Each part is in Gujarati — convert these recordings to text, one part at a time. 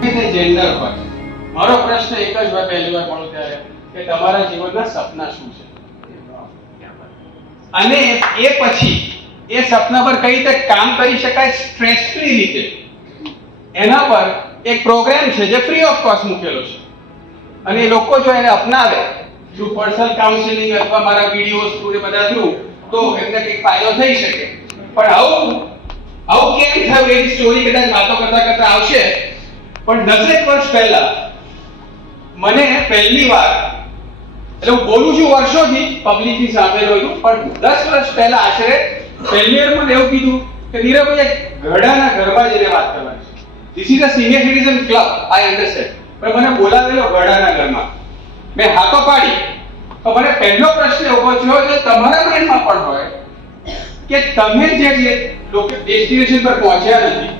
તે જેન્ડર હોય, મારો પ્રશ્ન એક જ હોય પહેલી વાર મળું ત્યારે કે તમારા જીવનના સપના શું છે, અને એ પછી એ સપના પર કઈ રીતે કામ કરી શકાય સ્ટ્રેસ ફ્રી રીતે, એના પર એક પ્રોગ્રામ છે જે ફ્રી ઓફ કોસ્ટ મૂકેલો છે, અને એ લોકો જો એને અપનાવે થ્રુ પર્સનલ કાઉન્સેલિંગ અથવા મારા વિડીયોઝ થ્રુ એ બધા થ્રુ, તો એમને કંઈક ફાયદો થઈ શકે. પણ આવું કેમ થયું એની સ્ટોરી કદાચ વાતો કરતા કરતા આવશે. પણ 10 વર્ષ પહેલા મને પહેલી વાર, એટલે હું બોલું છું વર્ષોથી પબ્લિકની સામે રહ્યું, પણ 10 વર્ષ પહેલા આશરે પહેલી વાર મને એવું કીધું કે નીરવભાઈ એક ઘરડાના ઘરમાં જઈને વાત કરવાની છે. This is a senior citizen club, I understand. પણ મને બોલાવેલો ઘરડાના ઘરમાં, મેં હા તો પાડી. તો મને પહેલો પ્રશ્ન ઉભો થયો કે તમારા માઇન્ડમાં પણ હોય કે તમે જે ડેસ્ટિનેશન પર પહોંચ્યા નથી,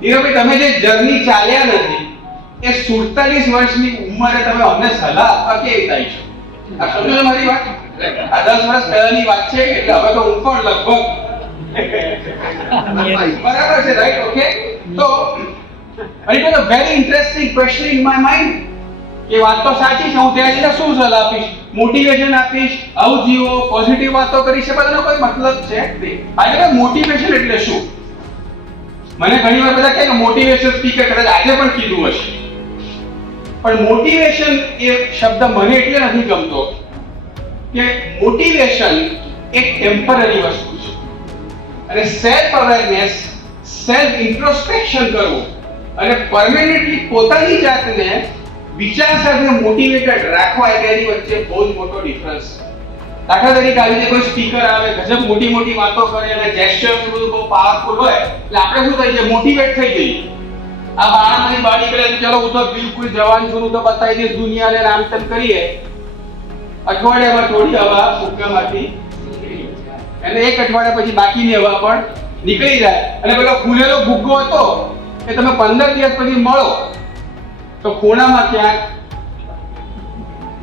નીરવભાઈ તમે જે જર્ની ચાલ્યા નથી, એ 47 વર્ષની ઉંમરે તમે અમને સલાહ આપવા કેવી થાય છે? આ સમજો મારી વાત? આ 10 વર્ષ પહેલાની વાત છે, એટલે હવે તો હું પણ લગભગ બરાબર છે, રાઈટ? ઓકે. તો it was a very interesting question in my mind. એ વાત તો સાચી છે, હું ત્યાં જઈને શું સલાહ આપીશ? મોટિવેશન આપીશ, આવું જીવો, પોઝિટિવ વાતો કરીશ, પણ એનો કોઈ મતલબ છે નહીં. આ મોટિવેશન એટલે શું? મને ઘણી વાર બધા કહે કે મોટિવેશન સ્પીકર કદાચ આજે પણ કીધું હશે, પણ મોટિવેશન એ શબ્દ મને એટલે નથી ગમતો કે મોટિવેશન એક ટેમ્પરરી વસ્તુ છે, અને સેલ્ફ અવેરનેસ, સેલ્ફ ઇન્ટ્રોસ્પેક્શન કરવું અને પરમેનન્ટલી પોતાની જાતને વિચાર સાથે મોટિવેટેડ રાખવા, એની વચ્ચે બહુ જ મોટો ડિફરન્સ છે. દાખલા તરીકે આવી રીતે કોઈ સ્પીકર આવે, ગજબ મોટી મોટી વાતો કરે અને જેસ્ચર્સ બધું બહુ પાવરફુલ હોય, એટલે આપણે શું થાય છે, મોટિવેટ થઈ જઈએ. આ બાળકની બહાર નીકળે તો ચલો હું તો બિલકુલ જવાન છું, તો બતાવી દઈશ દુનિયાને, આમ તેમ કરીએ. અઠવાડિયામાં થોડી હવા ફૂંકામાંથી અને એક અઠવાડિયા પછી બાકીની હવા પણ નીકળી જાય, અને પેલો ફૂલેલો ભૂગ્ગો હતો એ તમે 15 દિવસ પછી મળો તો ખૂણામાં ક્યાંક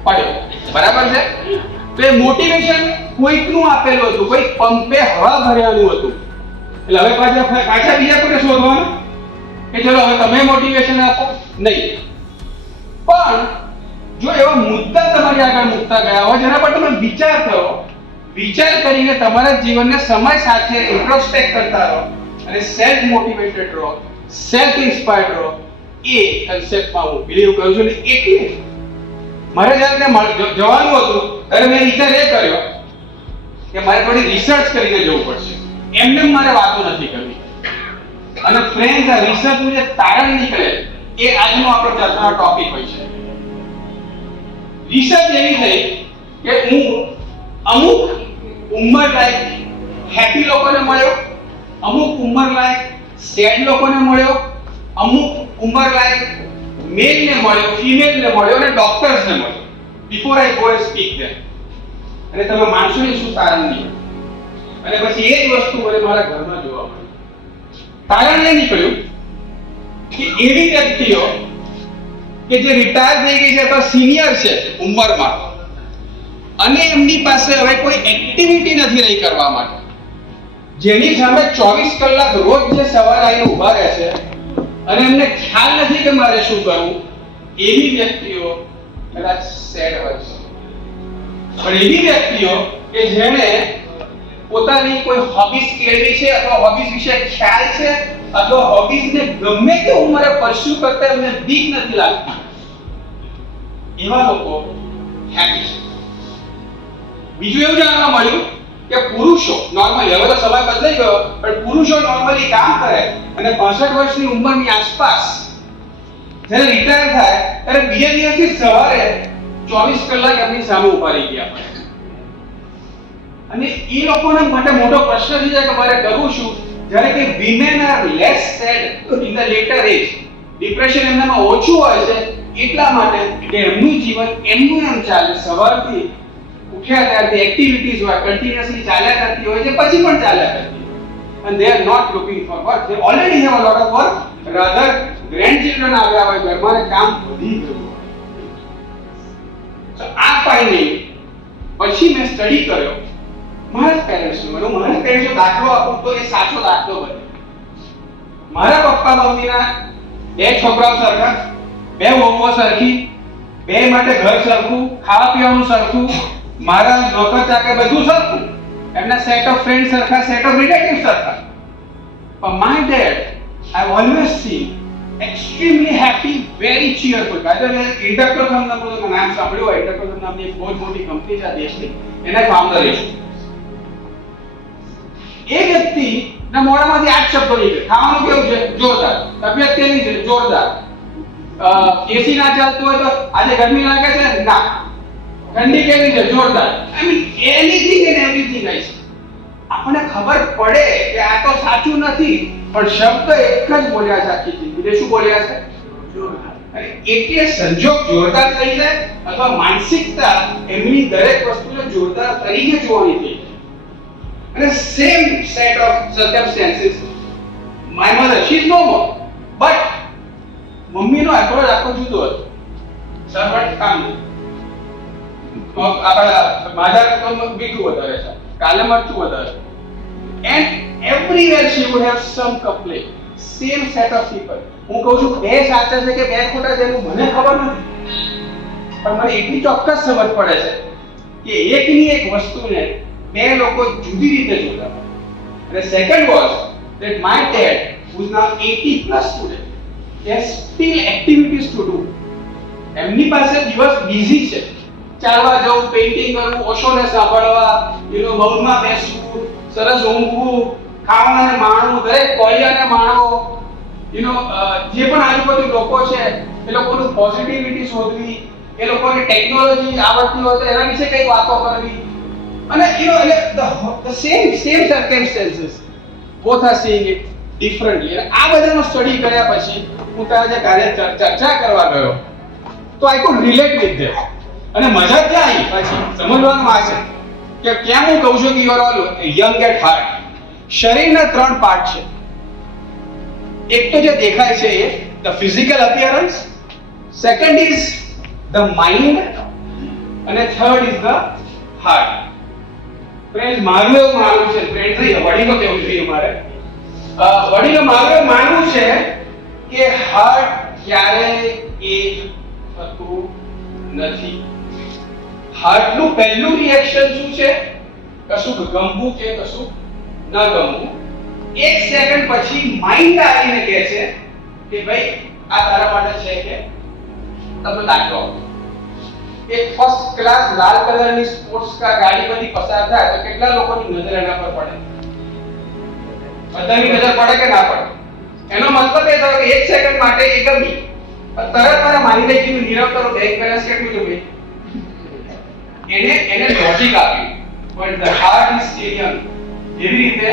પડ્યો. બરાબર છે? તો એ મોટિવેશન કોઈકનું આપેલું હતું, કોઈ પંપે હવા ભર્યાનું હતું. એટલે હવે પાછા બીજા કોને શોધવાનું કે ચલો હવે તમે મોટિવેશન આપો? નહીં. પણ જો એવા મુદ્દા તમારી આગળ મૂકતા ગયા હોય જેના પર તમે વિચાર કરો, વિચાર કરીને તમારા જીવનને સમય સાથે ઇન્ટ્રોસ્પેક્ટ કરતા રહો અને સેલ્ફ મોટિવેટેડ રહો, સેલ્ફ ઇન્સ્પાયર્ડ રહો, એ કન્સેપ્ટમાં હું બિલીવ કરું છું. એટલે મારે જ્યારે જવાનું હતું ત્યારે મેં વિચાર એ કર્યો કે મારે થોડી રિસર્ચ કરીને જવું પડશે, એમને મારે વાતો નથી કરવી. અને ફ્રેન્ડ્સ, આ રિસર્ચનું જે તારણ નીકળે એ આજનો આપણો ચર્ચાનો ટોપિક હોય છે. રિસર્ચ એવી થઈ કે હું અમુક ઉંમર લાયક હેપી લોકોને મળ્યો, અમુક ઉંમર લાયક સેડ લોકોને મળ્યો, અમુક ઉંમર લાયક મેલ ને મળ્યો, ફિમેલ ને મળ્યો અને ડોક્ટર્સ ને મળ્યો. Before I go and speak them. અને તમે માનશો નહીં શું તારણ નીકળ્યું. અને પછી એ જ વસ્તુ મને મારા ઘરમાં જોવા મળી. તારણ એ નીકળ્યું કે એવી વ્યક્તિઓ કે જે રિટાયર થઈ ગઈ છે અથવા સિનિયર છે ઉંમરમાં, અને એમની પાસે હવે કોઈ એક્ટિવિટી નથી રહી કરવા માટે, જેની સામે 24 કલાક રોજ જે સવારે આવીને ઊભા રહે છે અને એમને ખ્યાલ નથી કે મારે શું કરવું, એવી વ્યક્તિઓ કદાચ સેડ હોય છે. પણ એવી વ્યક્તિઓ કે જેણે પોતાની કોઈ હોબીઝ કેળવી છે અથવા હોબીઝ વિશે ખ્યાલ છે અથવા હોબીઝને ગમે તે ઉંમરે પરસ્યુ કરતા એમને બીક નથી લાગતી, એવા લોકો હેપી છે. બીજું એવું જાણવા મળ્યું કે પુરુષો નોર્મલી, હવે તો સમય બદલાઈ ગયો, પણ પુરુષો નોર્મલી કામ કરે અને 65 વર્ષની ઉંમરની આસપાસ જ્યારે રિટાયર થાય ત્યારે બીજા દિવસથી સવારે 24 કલાક એમની સામે ઊભા રહી ગયા પડે. અને એ લોકોને માટે મોટો પ્રશ્ન છે કે મારે કરવું શું, જ્યારે કે women are less sad in the later age. Depression એમનામાં ઓછું હોય છે એટલા માટે કે એમનું જીવન એમનું એમ ચાલે, સવારથી ઉઠ્યા ત્યારથી એક્ટિવિટીઝ હોય, કન્ટિન્યુઅસલી ચાલ્યા કરતી હોય છે, પછી પણ ચાલ્યા કરતી હોય. And they are not looking for work. They already have a lot of work. Rather, grandchildren આવ્યા હોય ઘરમાં, કામ વધી ગયું હોય. So આ ફાઇન્ડિંગ પછી મેં સ્ટડી કર્યો મારા પેરેન્ટ્સનો. મારા પેરેન્ટ્સનો દાખલો આપું તો એ સાચો દાખલો બને. મારા પપ્પા મમ્મીના બે છોકરાઓ સરખા, બે વહુઓ સરખી, બે માટે ઘર સરખું, ખાવા પીવાનું સરખું, મારા નોકર ચાકર બધું સરખું, એમના સેટ ઓફ ફ્રેન્ડ સરખા, સેટ ઓફ રિલેટિવ સરખા. પણ my dad I always C extremely happy, very cheerful. By the way, Intercom નામનું નામ સાંભળ્યું હોય, Intercom નામની એક બહુ જ મોટી કંપની છે આ દેશની, એના ફાઉન્ડર છે. એ વ્યક્તિ ના મોઢામાંથી આ જ શબ્દો નીકળે. ખાવાનું કેવું છે? જોરદાર. તબિયત કેવી છે? જોરદાર. એસી ના ચાલતું હોય તો આજે ગરમી લાગે છે? ના. ઠંડી કેવી છે? જોરદાર. I mean anything and everything guys. આપણને ખબર પડે કે આ તો સાચું નથી, પણ શબ્દ એક જ બોલ્યા છે આખી જિંદગી. શું બોલ્યા છે? જોરદાર. અને એટલે સંજોગ જોરદાર થઈ જાય અથવા માનસિકતા એમની દરેક વસ્તુને જોરદાર તરીકે જોવાની થઈ જાય. And the same set of circumstances, my mother, she is no more, but મમ્મીનો એપ્રોચ આખો જુદો હતો. સર્વન્ટ કામ આપણા માધર તો બીજું વધારે છે, કાલે મરચું વધારે, and everywhere she would have some complaint. Same set of people. હું કહું છું બે સાચા છે કે બે ખોટા છે મને ખબર નથી, પણ મને એટલી ચોક્કસ સમજ પડે છે કે એકની એક વસ્તુને બે લોકો જુદી રીતે જોતા હતા. અને second was that my dad who is now 80 plus today, he has still activities to do. એમની પાસે દિવસ બિઝી છે, ચાલવા જવું, પેઇન્ટિંગ કરવું, ઓશોને સાંભળવા, મૌનમાં બેસવું, સરસ ઊંઘવું, ખાવાને માણવું, દરેક કોળિયાને માણવો, જે પણ આજુબાજુ લોકો છે એ લોકોનું પોઝિટિવિટી શોધવી, એ લોકોને ટેકનોલોજી આવડતી હોય તો એના વિશે કંઈક વાતો કરવી. અને the same circumstances, both are seeing it differently. અને આ બધાનો સ્ટડી કર્યા પછી હું ત્યાં જે કાર્ય ચર્ચા કરવા ગયો તો I could relate with them. અને મજા ક્યાં આવી પછી સમજવાનું આ છે કે કેમ હું કહું છું કે you are all young at heart. શરીરના ત્રણ પાર્ટ છે. એક તો જે દેખાય છે એ the physical appearance, second is the mind, અને third is the heart. Friends, મારું એવું માનવું છે, ફ્રેન્ડ્સ નહીં, વડીલો કેવું જોઈએ મારે, વડીલો મારું એવું માનવું છે કે હાર્ટ ક્યારે એજ થતું નથી. હાર્ટનું પહેલું રિએક્શન શું છે? કશું ગમવું કે કશું ન ગમવું. એક સેકન્ડ પછી માઇન્ડ આવીને કહે છે કે ભાઈ આ તારા માટે છે કે તમે દાખલો એક ફર્સ્ટ ક્લાસ લાલ કલરની સ્પોર્ટ્સ કાર ગાડી બધી પસાર થાય તો કેટલા લોકોની નજર એના પર પડે? બધાની નજર પડે કે ના પડે? એનો મતલબ એ થયો કે એક સેકન્ડ માટે એ ગમી, પણ તરત મારા માઇન્ડે કીધું નીરવ કરો બેંક બેલેન્સ કેટલું છે ભાઈ, એને લોજિક આપ્યું. But the heart is still young. એવી રીતે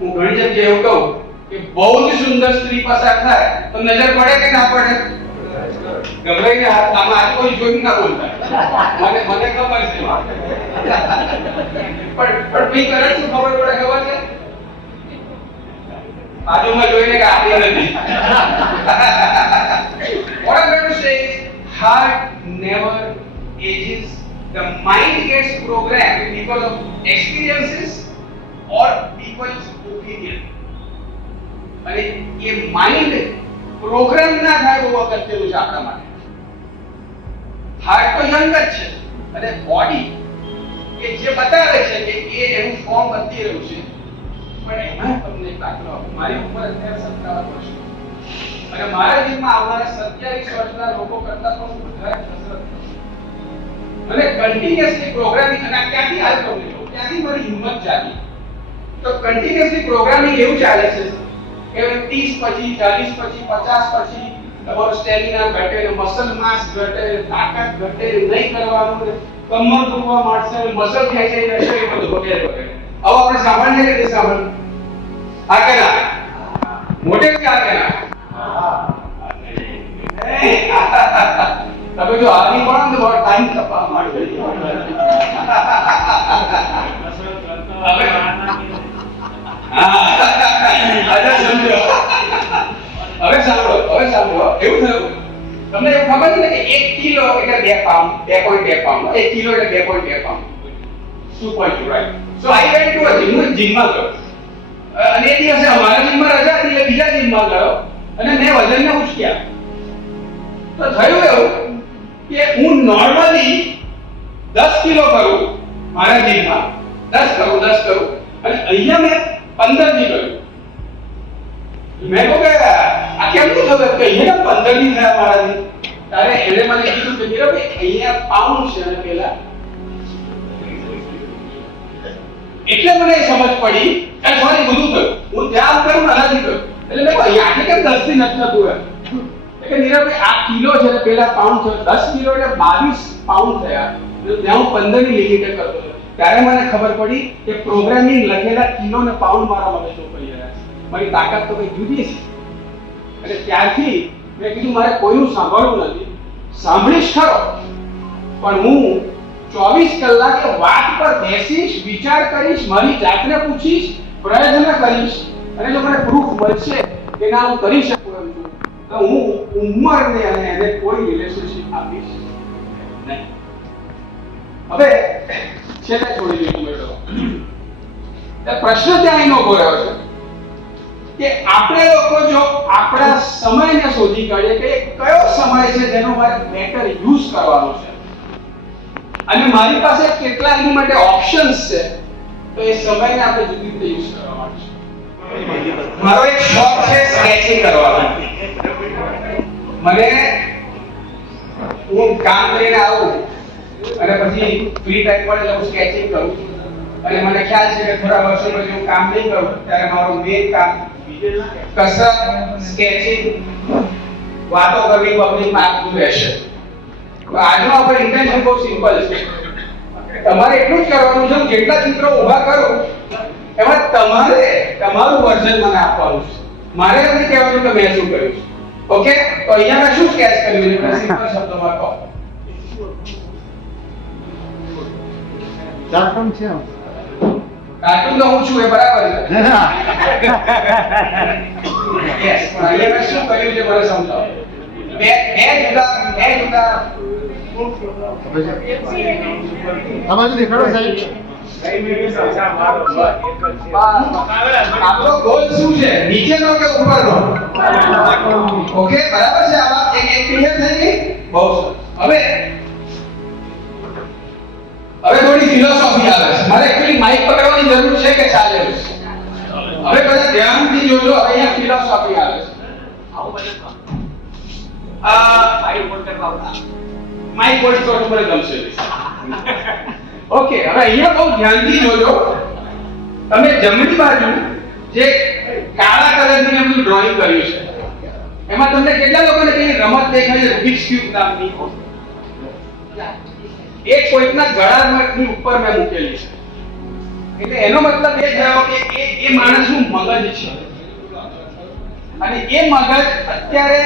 હું ઘણી જગ્યાએ એવું કહું કે બહુ જ સુંદર સ્ત્રી પસાર થાય તો નજર પડે કે ના પડે? ગભરાઈને આમાં આજ કોઈ જોઈ ના બોલતા, મને ખબર છે. પણ ભઈ કરે શું ખબર પડે ખબર છે? બાજુમાં જોઈને કે આપી નથી. What I'm going to say is heart never ages. The mind gets programmed because of experiences or people's opinion. અને એ માઇન્ડ પ્રોગ્રામ ના થાય બહુ અગત્યનું છે આપણા માટે. હાર્ટ તો યંગ જ છે અને બોડી કે જે બતાવે છે કે એ એનું ફોર્મ બદલી રહ્યું છે. પણ એમાં તમને એક દાખલો આપું. મારી ઉંમર અત્યારે 57 વર્ષ અને મારા જીવનમાં આવનારા 27 વર્ષના લોકો કરતા પણ વધારે કસરત અને કન્ટિન્યુઅસલી પ્રોગ્રામિંગ. અને ક્યાંથી હાલ તમને જો ક્યાંથી મારી હિંમત જાગી તો કન્ટિન્યુઅસલી પ્રોગ્રામિંગ એવું ચાલે છે કે 30 પછી 40 પછી 50 પછી તમારો સ્ટેમિના ઘટે, મસલ માસ ઘટે, તાકાત ઘટે, નહીં કરવાનું, કમર દુખવા માંડશે, મસલ ખેંચાઈ જશે, એ બધું વગેરે વગેરે. હવે આપણે સામાન્ય રીતે સાંભળ્યું આ કે ના મોટે કે આ કે ના? તમે જો આની પણ તો બહુ ટાઈમ કપા માંડે. હવે સાંભળો એવું થયું તમને એવું ખબર છે કે 1 કિલો એટલે 2 પાઉન્ડ, 2.2 પાઉન્ડ, 1 કિલો એટલે 2.2 pound, 2.2 right. So I went to a gym. હું જીમમાં ગયો અને એ દિવસે અમારા જીમમાં રજા હતી એટલે બીજા જીમમાં ગયો અને મેં વજનને ઉચક્યા. તો થયું એવું કે હું નોર્મલી 10 કિલો કરું મારા જીમમાં, 10 કરું અને અહીંયા મેં 15 થી કર્યું. મેં કહું કે આ કેમનું થયું કે અહીંયા 15 ની થયા મારાથી? તારે એને મને કીધું કે ભાઈ અહીંયા પાઉન્ડ છે અને પેલા, એટલે મને સમજ પડી કે સોરી બધું થયું. હું ત્યાં કરું આનાથી કરું એટલે મેં અહીંયા આટલે કેમ 10 થી નથી થતું એમ કે નીરવભાઈ આ કિલો છે ને પેલા પાઉન્ડ છે, 10 કિલો એટલે 22 પાઉન્ડ થયા. ત્યાં હું 15 ની લિમિટે કરતો હતો. ત્યારે મને ખબર પડી કે પ્રોગ્રામિંગ લખેલા કિલો ને પાઉન્ડ મારા મગજ ઉપર કરી રહ્યા છે. મારી તાકાત તો કઈ જુદી છે. અને ત્યારથી મેં કીધું મારે કોઈનું સાંભળવું નથી. સાંભળીશ ખરો પણ હું 24 કલાકે વાત પર બેસીશ, વિચાર કરીશ, મારી જાતને પૂછીશ, પ્રયત્ન કરીશ અને જો મને પ્રૂફ મળશે કે ના હું કરી શકું એમ છું તો હું ઉંમરને અને એને કોઈ રિલેશનશિપ આપીશ નહીં. હવે છેલ્લે છોડી દીધું મેળવો. પ્રશ્ન ત્યાં એનો ઉભો રહ્યો છે કે આપણે લોકો જો આપણા સમયને શોધી કાઢીએ કે કયો સમય છે જેનો મારે બેટર યુઝ કરવાનો છે અને મારી પાસે કેટલા એની માટે ઓપ્શન્સ છે, તો એ સમયને આપણે જુદી રીતે યુઝ કરવા માટે છે. મારો એક શોખ છે સ્કેચિંગ કરવાનો. મને હું કામ કરીને આવું અને પછી ફ્રી ટાઈમ મળે હું સ્કેચિંગ કરું અને મને ખ્યાલ છે કે થોડા વર્ષો પછી હું કામ નહીં કરું ત્યારે મારું મેઇન કામ કસરત, સ્કેચિંગ, વાતો કરવી પબ્લિકમાં આ બધું રહેશે. આજનો આપણો ઇન્ટેન્શન બહુ સિમ્પલ છે. તમારે એટલું જ કરવાનું છે હું જેટલા ચિત્રો ઊભા કરું એમાં તમારે તમારું વર્ઝન મને આપવાનું છે. મારે નથી કહેવાનું કે મેં શું કર્યું છે. ઓકે, તો અહીંયા મેં શું સ્કેચ કર્યું છે સિમ્પલ શબ્દોમાં કહો. કાર્ટૂન છે. કાર્ટૂન તો હું છું એ બરાબર છે. યસ, પણ અહીંયા મેં શું કર્યું છે મને સમજાવો. બે જુદા આમાં દેખાડો સાહેબ. આપણો ગોલ શું છે, નીચેનો કે ઉપરનો? ઓકે, બરાબર છે. આવા એક ક્લિયર થઈ ગઈ. બહુ સરસ. હવે થોડી ફિલોસોફી આવે છે. મારે એકચ્યુઅલી માઇક પકડવાની જરૂર છે કે ચાલે છે? હવે બધા ધ્યાનથી જોજો. અહીંયા ફિલોસોફી આવે છે. માઇક બોલ્ડ તો મને ગમશે. ઓકે, હવે અહીંયા બહુ ધ્યાનથી જોજો. તમે જમણી બાજુ જે કાળા કલરથી મેં બધું ડ્રોઈંગ કર્યું છે એમાં તમને કેટલા લોકોને કઈ રમત દેખાય છે? રૂબિક્સ ક્યુબ નામની. એક કોઈકના ગળાની ઉપર મેં મૂકેલી છે. એટલે એનો મતલબ એ થયો કે એ માણસનું મગજ છે અને એ મગજ અત્યારે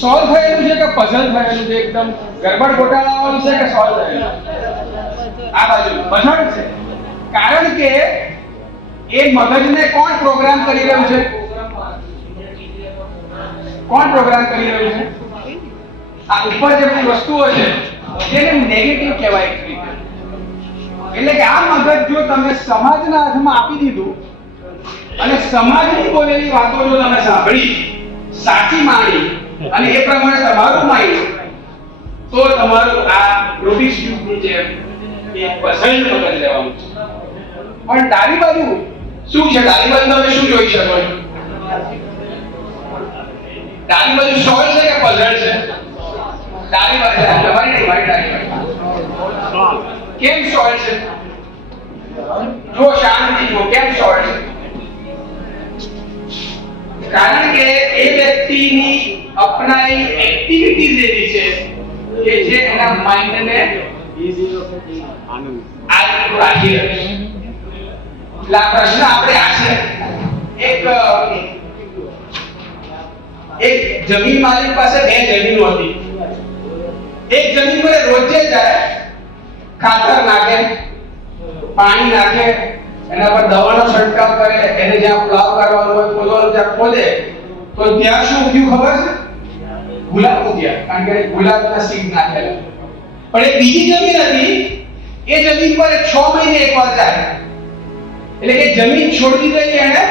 સોલ્વ થયેલું છે કે પઝલ થયેલું છે? એકદમ ગરબડ ગોટાળાવાળું છે કે સોલ્વ થયેલું? આ બાજુ પઝલ છે. કારણ કે એ મગજને કોણ પ્રોગ્રામ કરી રહ્યું છે? કોણ પ્રોગ્રામ કરી રહ્યું છે? આ ઉપર જે બધી વસ્તુઓ છે જેને નેગેટિવ કહેવાય એક રીતે. એટલે કે આ મગજ જો તમે સમાજના હાથમાં આપી દીધું અને સમાજની બોલેલી વાતો જો તમે સાંભળી, સાચી માની અને એ પ્રમાણે તમારું માઇન્ડ, તો તમારું આ રૂબિક્સ ક્યુબની જેમ એક પઝલ મગજ લેવાનું છે. પણ ડાબી બાજુ શું છે? ડાબી બાજુ તમે શું જોઈ શકો છો? ડાબી બાજુ સોલ્વ છે કે પઝલ છે? ડાબી બાજુ તમારી નહીં, મારી ડાબી બાજુ. કેમ સોલ્વ છે? જો શાંતિ જો કેમ સોલ્વ છે? કારણ કે એ વ્યક્તિની અપનાયેલી એક્ટિવિટીઝ એવી છે કે જે એના માઇન્ડને આનંદ રાખી રહે છે. એટલે આ પ્રશ્ન આપણે આ છે. એક જમીન માલિક પાસે બે જમીનો હતી. એક જમીન પર રોજે જાય, ખાતર નાખે, પાણી નાખે, એના પર દવાનો છંટકાવ કરે, એને જ્યાં પ્લાવ કરવાનું હોય ખોદવાનું ત્યાં ખોદે, તો ત્યાં શું ઉગ્યું ખબર છે? ગુલાબ ઉગ્યા. કારણ કે ગુલાબના સીડ નાખેલા. પણ એક બીજી જમીન હતી, એ જમીન પર 6 મહિને એકવાર જાય. એટલે કે જમીન છોડી દીધી એને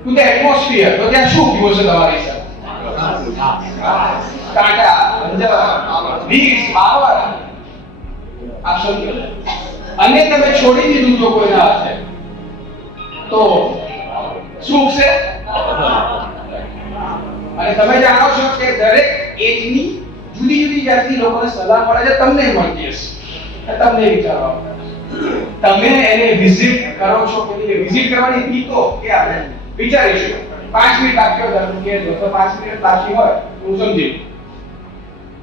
ટુ ધ એટમોસ્ફિયર. તો ત્યાં શું ઉગ્યું છે તમારી હિસાબે? કાંટા, અંજર, વિષ, પાવર આ સમજો. અને તમે છોડી દીધું જો કોઈના હાથે તો શું છે? અને તમે જાણો છો કે દરેક એજની જુદી જુદી જાતની લોકોને સલાહ મળે છે, તમને મળતી હશે. તમને વિચારો તમે એને વિઝિટ કરો છો કે વિઝિટ કરવાની રીતો કે આપણે વિચારીશું. 5 મિનિટ બાકી હોય કે જો તો 5 મિનિટ બાકી હોય હું સમજી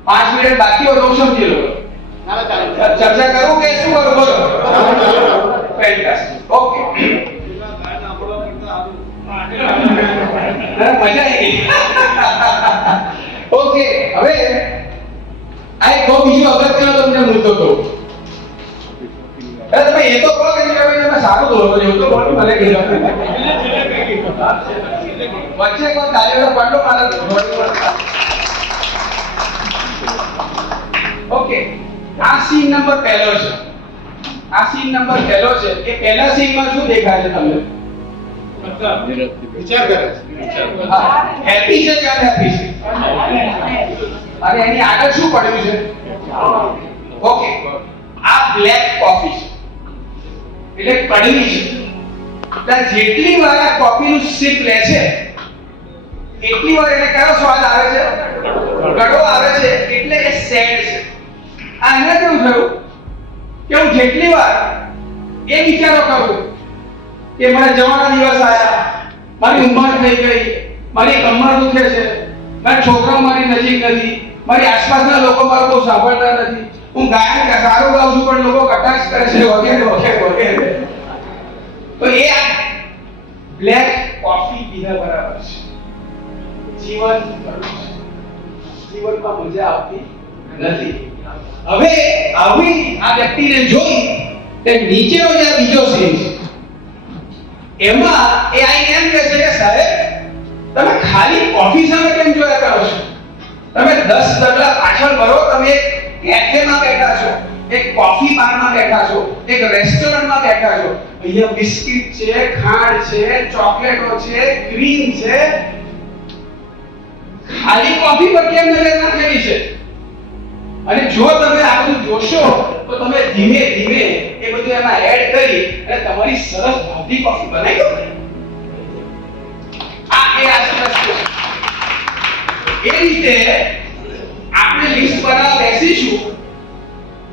5 મિનિટ બાકી હોય તો હું સમજી લો. ચર્ચા કરું કે શું કરું? બોલો. ફેન્ટાસ્ટિક. ઓકે. મજા આવી ગઈ. ઓકે, હવે આ એક બહુ બીજો અગત્યનો તમને મુદ્દો કહું. અરે તમે એ તો કહો કે તમે સારું બોલો છો, એવું તો બોલો મને કીધું. વચ્ચે કોઈ તાલીનો પડલો મારે. ઓકે, આ સીન નંબર પહેલો છે. આ સીન નંબર પહેલો છે. એ પહેલા સીનમાં શું દેખાય છે તમને? વિચાર કરે છે. હેપી છે કે અનહેપી છે? અને એની આગળ શું પડ્યું છે? ઓકે, આ બ્લેક કોફી છે એટલે કડવી છે. એટલે જેટલી વાર આ કોફીનું સિપ લે છે એટલી વાર એને કયો સ્વાદ આવે છે? કડવો આવે છે. એટલે એ સેડ છે. આ એને કેવું થયું કે હું જેટલી વાર એ વિચારો કરું કે મારા જવાના દિવસ આવ્યા, મારી ઉંમર થઈ ગઈ, મારી કમર દુખે છે, મારા છોકરાઓ મારી નજીક નથી, મારી આસપાસના લોકો મારું બહુ સાંભળતા નથી, હું ગાયન સારું ગાઉં છું પણ લોકો કટાક્ષ કરે છે, વગેરે વગેરે વગેરે. તો એ આ બ્લેક કોફી પીધા બરાબર છે. જીવન જીવનમાં મજા આવતી નથી. હવે આવી આ વ્યક્તિને જોઈ તે નીચેનો જે બીજો સીન છે એમાં એ આઈને એમ કહે છે કે સાહેબ તમે ખાલી કોફી સામે કેમ જોયા કરો છો? તમે 10 ડગલા પાછળ વળો. તમે એક કેફેમાં બેઠા છો, એક કોફી બારમાં બેઠા છો, એક રેસ્ટોરન્ટમાં બેઠા છો. અહીંયા બિસ્કિટ છે, ખાંડ છે, ચોકલેટો છે, ક્રીમ છે. ખાલી કોફી પર કેમ નજર નાખેલી છે? અને જો તમે આ બધું જોશો તો તમે ધીમે ધીમે એ બધું એમાં એડ કરી અને તમારી સરસ ભાવતી કોફી બનાવી દો. આ સરસ છે. એ રીતે આપણે લિસ્ટ બનાવવા બેસીશું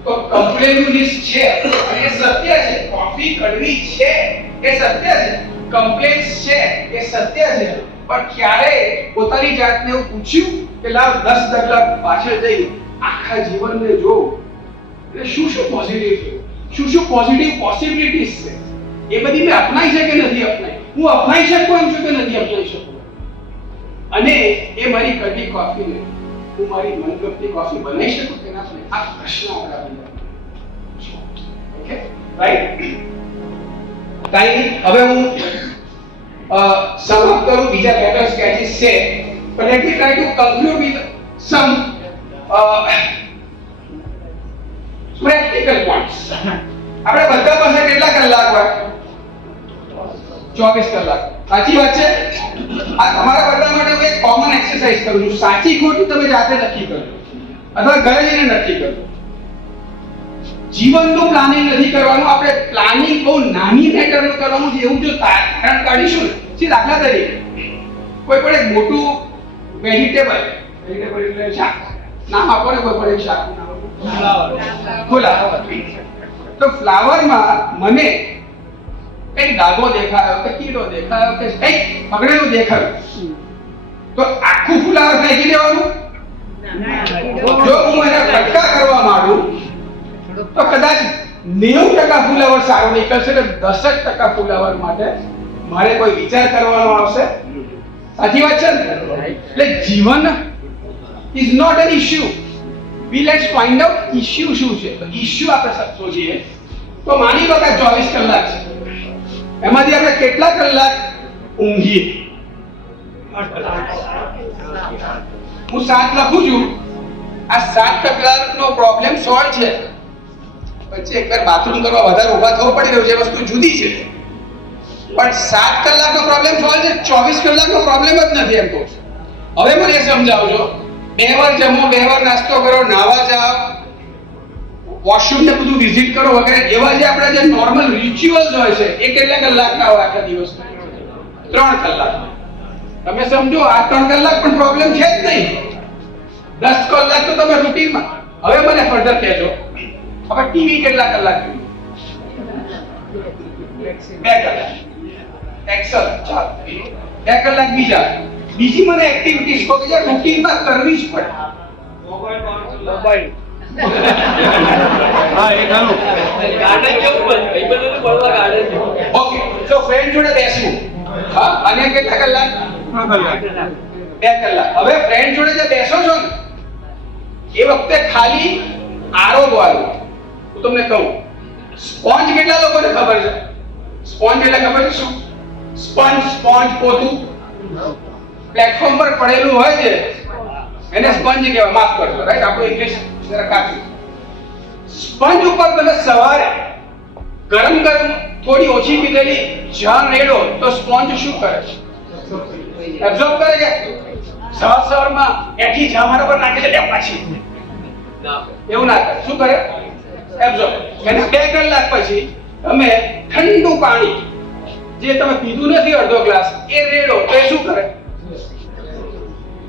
તો કમ્પ્લેનનું લિસ્ટ છે અને એ સત્ય છે. કોફી કડવી છે એ સત્ય છે. કમ્પ્લેન્સ છે એ સત્ય છે. પણ ક્યારે પોતાની જાતને એવું પૂછ્યું કે લાવ 10 ડગલા પાછળ જઈ આખા જીવનને જો એટલે શું શું પોઝિટિવ છે, શું શું પોઝિટિવ પોસિબિલિટીઝ છે, એ બધી મેં અપનાઈ છે કે નથી અપનાઈ? હું અપનાઈ શકું એમ છું કે નથી અપનાઈ શકું? અને એ મારી કડવી કોફીને હું મારી મનગમતી કોફી બનાવી શકું કે ના બને? આ પ્રશ્ન આપણે ઓકે રાઈટ. કાઈ હવે હું સમાપ્ત કરું. બીજા બેટર સ્કેચીસ છે but let me try to conclude with some practical points. આપણે બધા પાસે કેટલા કલાક હોય? 24 કલાક. સાચી વાત છે? આ તમારા બધા માટે હું એક કોમન એક્સરસાઇઝ કરું છું. સાચી ખોટી તમે જાતે નક્કી કરજો અથવા ઘરે જઈને નક્કી કરજો. જીવનનું પ્લાનિંગ નથી કરવાનું. આપણે પ્લાનિંગ બહુ નાની મેટરનું કરવાનું છે. એવું જો તારણ કાઢીશું ને, જે દાખલા તરીકે કોઈ પણ એક મોટું વેજીટેબલ એટલે શાક નામ આપો ને, કોઈ પણ એક શાક ફુલાવર. તો ફ્લાવરમાં મને કઈ ડાઘો દેખાયો કે કીડો દેખાયો કે કઈ પકડેલું દેખાયું તો આખું ફુલાવર ફેંકી દેવાનું? જો હું એને કટકા કરવા માંડું તો કદાચ 90% ફુલાવર સારું નીકળશે ને 10% ફુલાવર માટે મારે કોઈ વિચાર કરવાનો આવશે. સાચી વાત છે ને? એટલે જીવન is not an issue. We let's find out issue શું છે. તો ઇશ્યુ આપણે શોધીએ તો માની લો કે 24 કલાક છે. એમાંથી આપણે કેટલા કલાક ઊંઘીએ? 8 હું 7 લખું છું. આ 7 કલાકનો પ્રોબ્લેમ સોલ્વ છે. પછી એકવાર બાથરૂમ કરવા વધારે ઊભા થવું પડી રહ્યું છે, વસ્તુ જુદી છે. પણ 7 કલાકનો પ્રોબ્લેમ સોલ્વ છે, 24 કલાકનો પ્રોબ્લેમ જ નથી એમ કહું છું. હવે મને સમજાવજો, 2 વાર જમો, 2 વાર નાસ્તો કરો, નાવા જાઓ, વોશરૂમ ને બધું વિઝિટ કરો વગેરે, એવા જે આપણા જે નોર્મલ રિચ્યુઅલ્સ હોય છે એ કેટલા કલાકના હોય આખા દિવસના? 3 કલાક. તમે સમજો આ 3 કલાક પણ પ્રોબ્લેમ છે જ નહીં. 10 કલાક તો તમે રૂટીનમાં. હવે મને ફર્ધર કહેજો, હવે ટીવી કેટલા કલાક જોઈએ? 2 કલાક. એક્સેલન્ટ. ચાલો 2 કલાક બીજી મને એક્ટિવિટીઝ કહો કે જે રૂટીનમાં કરવી જ પડે. મોબાઈલ હા એ ખાલું ગાર્ડન કેવું બને ભાઈબંધોને મળવા ગાર્ડન ઓકે, તો ફ્રેન્ડ જોડે બેસવું. હા, અને કેટલા કલાક? 3 કલાક. 2 કલાક. હવે ફ્રેન્ડ જોડે જે બેસો છો ને એ વખતે ખાલી આરોગવાનું. હું તમને કહું, સ્પોન્જ કેટલા લોકોને ખબર છે? સ્પોન્જ એટલે ખબર છે શું? સ્પોન્જ પોતું પ્લેટફોર્મ પર પડેલું હોય છે એને સ્પંજ કહેવાય. માફ કરજો, રાઈટ? આપણું ઇંગ્લિશ જરા કાચું. સ્પંજ ઉપર તમે સવારે ગરમ થોડી ઓછી પીધેલી ચા રેડો તો સ્પોન્જ શું કરે? એબ્ઝોર્બ કરે કે સવારમાં એઠી ચા મારા પર નાખી દે પાછી? એવું ના કરે. શું કરે? એબ્ઝોર્બ. અને 2 કલાક પછી તમે ઠંડુ પાણી જે તમે પીધું નથી અડધો ગ્લાસ એ રેડો તો એ શું કરે?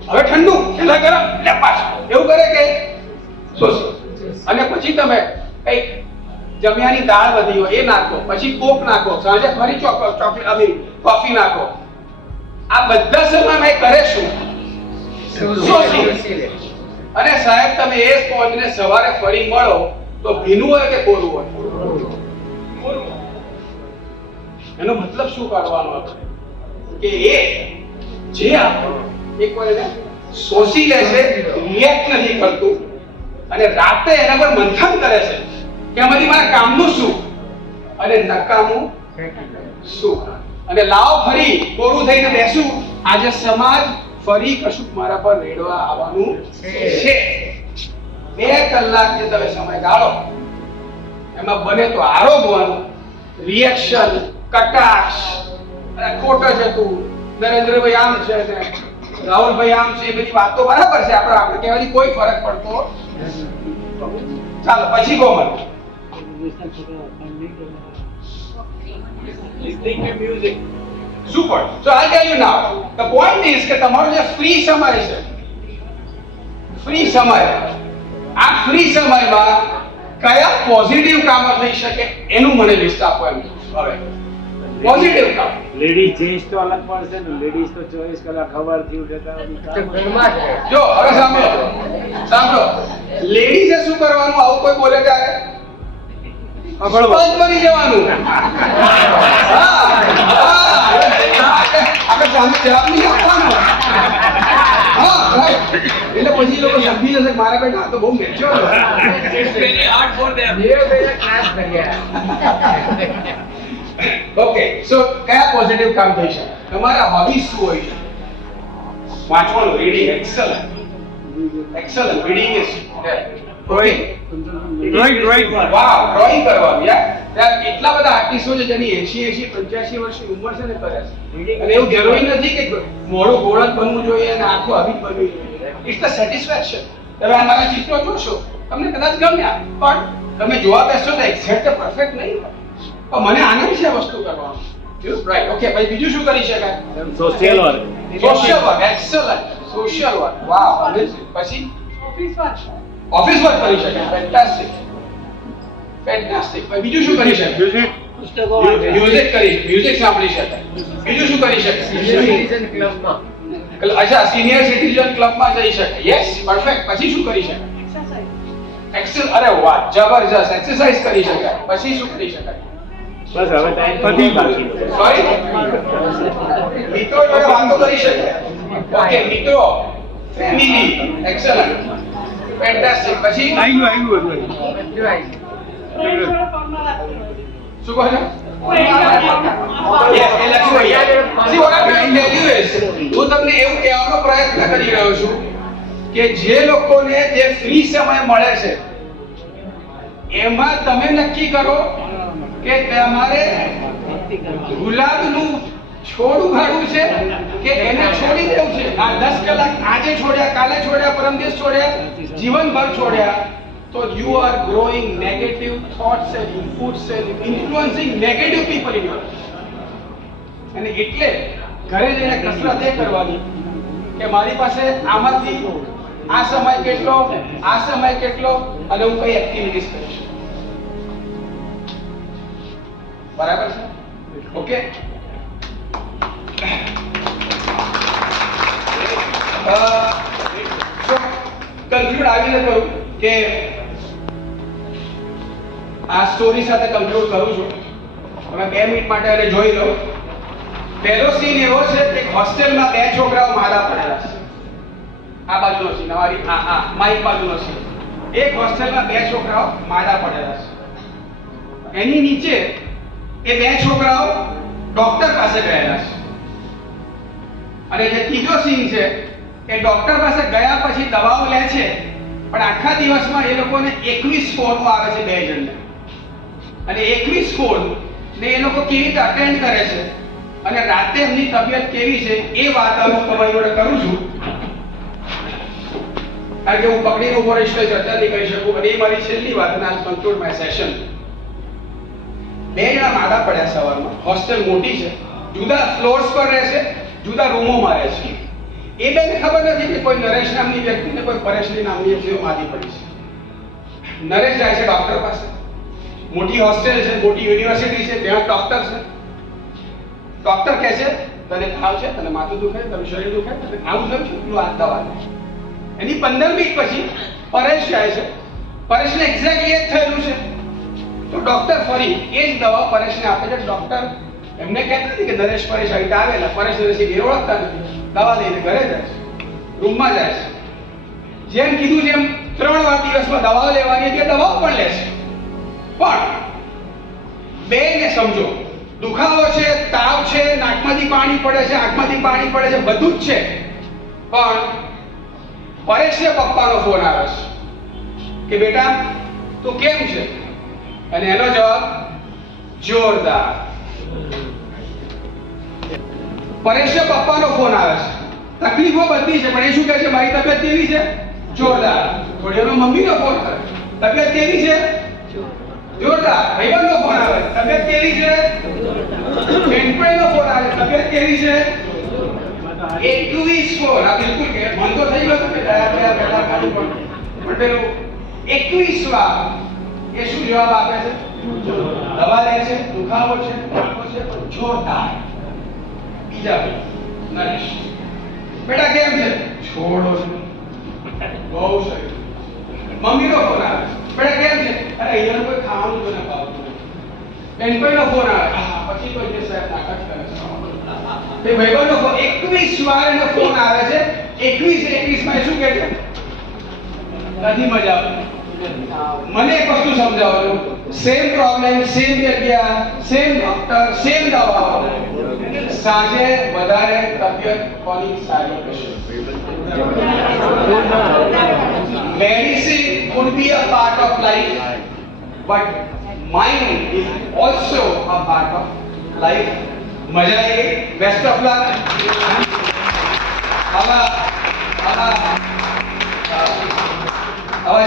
હવે ઠંડુ પેલા ગરમ એટલે પાછું એવું કરે કે શોષી. અને પછી તમે કઈક જમ્યાની દાળ વધી હોય એ નાખો, પછી કોક નાખો, સાંજે ફરી ચોકલેટ કોફી નાખો. આ બધા સમયમાં કરે શું? શોષી. અને સાહેબ તમે એ સ્પોન્જને સવારે ફરી મળો તો ભીનું હોય કે કોરું હોય? એનો મતલબ શું કાઢવાનો હતો કે એ જે એક વાર એને શોષી લે છે, રિએક્ટ નથી કરતું, અને રાતે એના પર મંથન કરે છે કે આમાંથી મારા કામનું શું અને નકામું શું, અને લાવો ફરી કોરું થઈને બેસું. આજે સમાજ ફરી કશું મારા પર રેડવા આવવાનું છે. 2 કલાક જે તમે સમય ગાળો એમાં બને તો આરોગવાનું, રિએક્શન, કટાક્ષ, ખોટો છે તું, નરેન્દ્રભાઈ આમ છે ને રાહુલભાઈ આમ છે, એ બધી વાતો બરાબર છે, આપણે કહેવાથી કોઈ ફરક પડતો. ચાલો પછી કોમલ. listening to music. Super. So I'll tell you now. The point is કે તમારો જે ફ્રી સમય છે, ફ્રી સમય, આ ફ્રી સમયમાં કયા પોઝિટિવ કામો થઈ શકે એનું મને લિસ્ટ આપો એમ. હવે પોઝિટિવ કામ. લેડીઝ જેન્ટ્સ તો અલગ પડશે ને. લેડીઝ તો 24 કલાક ખબરથી ઉઠતા જો હવે સાંભળો, લેડીઝે શું કરવાનું આવું કોઈ બોલે ત્યારે? સ્પંજ બની જવાનું. આપણે સામે જવાબ નહીં આપવાનો. એટલે પછી લોકો સમજી જશે કે મારા બેટા આ તો બહુ મેચ્યોર છે. It's very hard for them. Okay, so કયા પોઝિટિવ કામ થઈ શકે? તમારા હોબીઝ શું હોય છે? વાંચવાનું, reading, excellent. Reading is drawing. Wow, drawing કરવાનું. યાર એટલા બધા આર્ટિસ્ટો છે જેની 80 85 વર્ષની ઉંમર છે ને કરે છે. અને એવું જરૂરી નથી કે મોડું ગોળ જ બનવું જોઈએ અને આખું આવી બનવું જોઈએ. It's the satisfaction. તમે આ મારા ચિત્રો જોશો તમને કદાચ ગમ્યા, પણ તમે જોવા બેસશો તો એક્ઝેક્ટ પરફેક્ટ નહીં હોય. પણ મને આનંદ છે આ વસ્તુ કરવાનો. રાઈટ. ઓકે, ભાઈ બીજું શું કરી શકાય? Social work. Excellent. Social work. Wow. પછી ઓફિસ વર્ક કરી શકાય. ફેન્ટાસ્ટિક. ભાઈ બીજું શું કરી શકાય? મ્યુઝિક સાંભળી શકાય. બીજું શું કરી શકાય? અચ્છા, સિનિયર સિટીઝન ક્લબમાં જઈ શકાય. Yes, perfect. પછી શું કરી શકાય? અરે વાહ, જબરજસ્ત. એક્સરસાઇઝ કરી શકાય. પછી શું કરી શકાય? બસ હવે ટાઈમ પતી બાકી. સોરી, મિત્રો જોડે વાતો કરી શકાય. ઓકે, મિત્રો, ફેમિલી, એક્સેલન્ટ, ફેન્ટાસ્ટિક. પછી આવ્યું શું કહો છો? Yes, એ લખ્યું અહીંયા. See what I'm trying to tell you is, હું તમને એવું કહેવાનો પ્રયત્ન કરી રહ્યો છું કે જે લોકોને જે ફ્રી સમય મળે છે એમાં તમે નક્કી કરો કે તમારે ગુલાબનું છોડ ઉગાડવું છે કે એને છોડી દેવું છે? આ 10 કલાક આજે છોડ્યા, કાલે છોડ્યા, પરમ દિવસ છોડ્યા, જીવનભર છોડ્યા, તો you are growing negative thoughts and inputs and influencing negative people in your life. અને એટલે ઘરે જઈને કસરત એ કરવાની કે મારી પાસે આમાંથી આ સમય કેટલો, આ સમય કેટલો, અને હું કઈ એક્ટિવિટીઝ કરીશ. બરાબર છે? ઓકે. કન્ક્લુડ આવીને કરું કે આ સ્ટોરી સાથે કન્ક્લુડ કરું છું. તમે 2 મિનિટ માટે એને જોઈ લો. પહેલો સીન એવો છે કે હોસ્ટેલમાં 2 છોકરાઓ મારા પડેલા છે. આ બાજુનો સીન, અમારી આ માઇક બાજુનો સીન. એક હોસ્ટેલમાં 2 છોકરાઓ મારા પડેલા છે. એની નીચે એ 2 છોકરાઓ ડોક્ટર પાસે ગયેલા છે. અને જે ત્રીજો સીન છે એ ડોક્ટર પાસે ગયા પછી દવાઓ લે છે, પણ આખા દિવસમાં એ લોકોને 21 ફોન આવે છે 2 જણને. અને 21 ફોન ને એ લોકો કેવી રીતે અટેન્ડ કરે છે અને રાતે એમની તબિયત કેવી છે એ વાત હું તમારી જોડે કરું છું. કારણ કે હું પકડીને ઉભો રહીશ તો ચર્ચા નહીં કરી શકું. અને એ મારી છેલ્લી વાત, અને આઈ કન્ક્લુડ માય સેશન. 2 જણા માદા પડ્યા સવારમાં. હોસ્ટેલ મોટી છે, જુદા ફ્લોર્સ પર રહે છે, જુદા રૂમોમાં રહે છે. એ બેને ખબર નથી કે કોઈ નરેશ નામની વ્યક્તિને કોઈ પરેશની નામની વ્યક્તિઓ માદી પડી છે. નરેશ જાય છે ડોક્ટર પાસે. મોટી હોસ્ટેલ છે, મોટી યુનિવર્સિટી છે, ત્યાં ડોક્ટર છે. ડોક્ટર કહે છે તને તાવ છે, તને માથું દુખે, તને શરીર દુખે, તને આવું થયું છે, તું આ દવા લે. એની 15 મિનિટ પછી પરેશ જાય છે. પરેશને એક્ઝેક્ટલી એ જ થયેલું છે. તો ડોક્ટર ફરી એ જ દવા પરેશને આપે છે. ડોક્ટર એમને કહેતા નથી કે નરેશ પરેશ આવી રીતે આવેલા, પરેશ નરેશ એ ઓળખતા નથી. દવા લઈને ઘરે જાય છે, રૂમમાં જાય છે. જેમ કીધું જેમ 3 વાર દિવસમાં દવાઓ લેવાની હતી, દવાઓ પણ લે છે. પણ બેને સમજો, દુખાવો છે, તાવ છે, નાકમાંથી પાણી પડે છે, આંખમાંથી પાણી પડે છે, બધું જ છે. પણ પરેશને પપ્પાનો ફોન આવે છે કે બેટા તું કેમ છે? અને એનો જવાબ જોરદાર. પરેશને પપ્પાનો ફોન આવે છે. તકલીફો બધી છે, પણ એ શું કહે છે? મારી તબિયત કેવી છે? જોરદાર. થોડી વાર મમ્મીનો ફોન આવે, તબિયત કેવી છે? જોરદાર. ભાઈબંધનો ફોન આવે, તબિયત કેવી છે? બેનપણીનો ફોન આવે, તબિયત કેવી છે? 21 ફોન. આ બિલકુલ કે મન તો થઈ ગયો કે દયા બેઠા કાઢું, પણ પેલું 21 વાર એ શું જવાબ આપે છે? દવા લે છે, દુખાવો છે, પણ જોરદાર. બીજા નરેશ, બેટા કેમ છે? છોડો છે, બહુ સારું. મમ્મીનો ફોન આવે, બેટા કેમ છે? અરે અહીંયા કોઈ ખાવાનું તો ન ભાવતું. બેનપણીનો ફોન આવે, પછી કોઈ જે સાહેબ નાટક કરે છે. તે ભાઈબંધનો ફોન 21 વાર એનો ફોન આવે છે. 21 માં શું કહે છે? નથી મજા આવતી. મને એક વસ્તુ સમજાવો, સેમ પ્રોબ્લેમ, સેમ જગ્યા, સેમ ડોક્ટર, સેમ દવાઓ, સાંજે વધારે તબિયત કોની સારી હશે? Medicine could be a part of life, but mind is also a part of life. મજા આવી ગઈ? Best of luck. હવે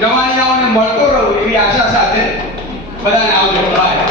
જવાનીઓને મળતો રહું એવી આશા સાથે બધાને આવજો. બાય.